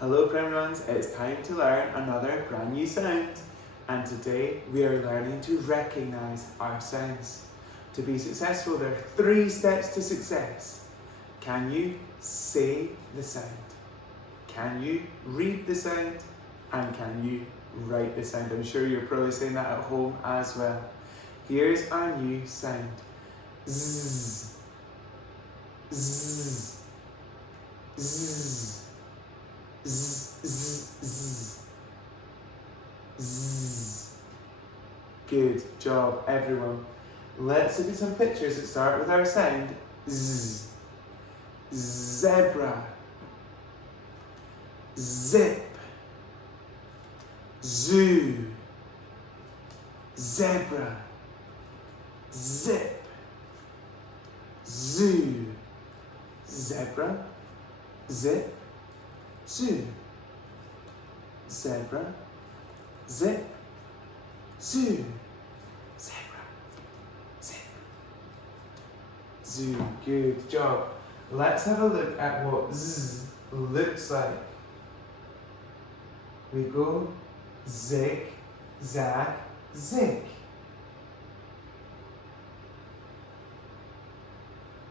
Hello primary ones, it's time to learn another brand new sound. And today we are learning to recognise our sounds. To be successful, there are 3 steps to success. Can you say the sound? Can you read the sound? And can you write the sound? I'm sure you're probably saying that at home as well. Here's our new sound. Zzz. Zzz. Zzz. Zzz, zzz, zzz. Zzz. Good job, everyone. Let's look at some pictures that start with our sound. Z. Zebra. Zip. Zoo. Zebra. Zip. Zoo. Zebra. Zip. Zoo. Zebra. Zip. Zoo. Zebra. Zip. Zoo. Good job. Let's have a look at what Z looks like. We go zig, zag, zig.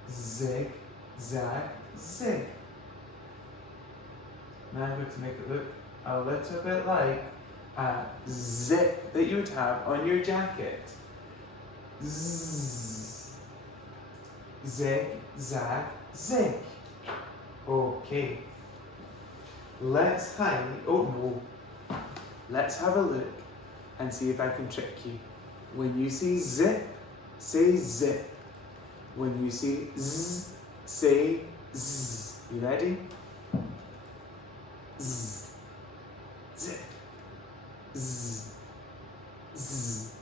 Zig, zag, zig. Now I'm going to make it look a little bit like a zip that you would have on your jacket. Zzz. Zig, zag, zig. Okay. Let's have a look and see if I can trick you. When you see zip, say zip. When you see zzz, say zzz. You ready? Zzz. Zip. Zzz. Zzz.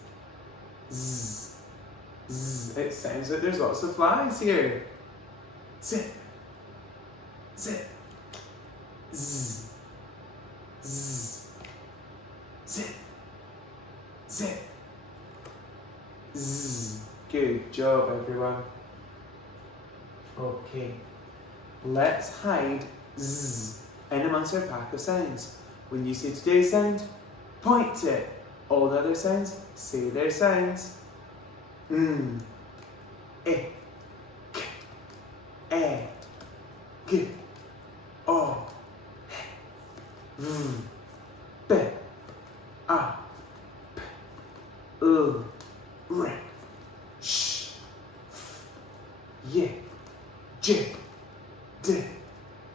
Zzz. Zzz. It sounds like there's lots of flies here. Zip. Zip. Zzz. Zzz. Zip. Zip. Zzz. Good job, everyone. Okay. Let's hide zzz in amongst our pack of sounds. When you say today's sound, point to it. All the other sounds, say their sounds. E, k, e, g, o, v, b, a, p, u, r, sh, f, y, j, d, t,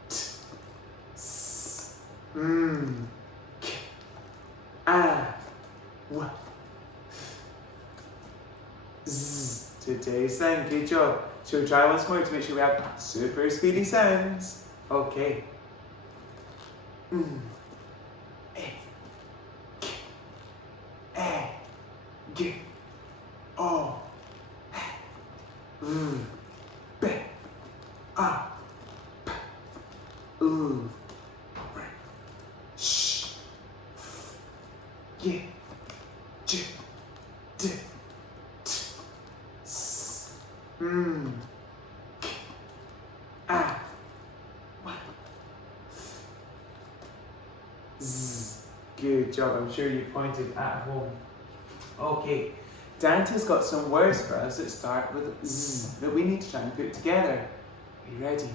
s, k, a, w, z. Today's sound, good job. Shall we try once more to make sure we have super speedy sounds? Okay. E, k, e, g, o, v, b, a, p, u, r, sh, f, y, j, d, t, s, k, a, w, z. Good job. I'm sure you pointed at home. Okay. Dante's got some words for us that start with z that we need to try and put together. Are you ready?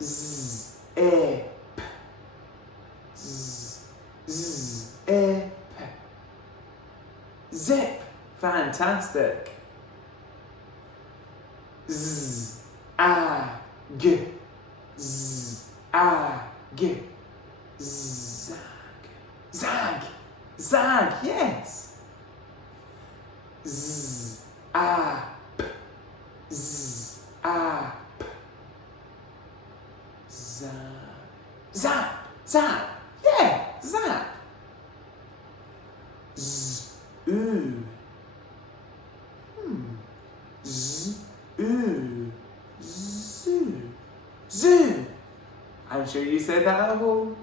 Z, e, p. Z, z, e, p. Zip. Fantastic. Z, a, g. Z, a, g. Zag. Zag. Zag. Yes. Z, a, p. Z, a, p. Zap. Zap. Zap. Yeah. Zap. Z, oo. Z, oo. Zoo. Zoo. I'm sure you said that at home.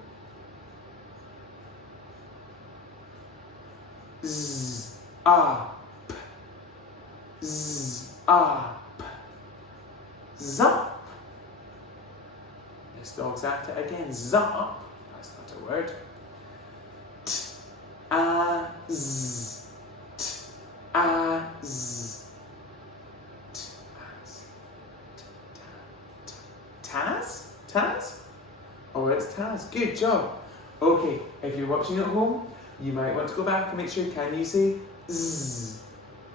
Z, a, p. Z, a, p. Zap. This dog's at it again. Zop. That's not a word. T-a-z. T-a-z. T-a-z. Taz? Taz? Oh, it's Taz. Good job. Okay, if you're watching at home, you might want to go back and make sure, can you say z?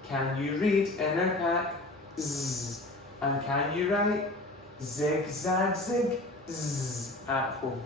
Can you read inner pack? Z. And can you write zig, zag, zig, z at home?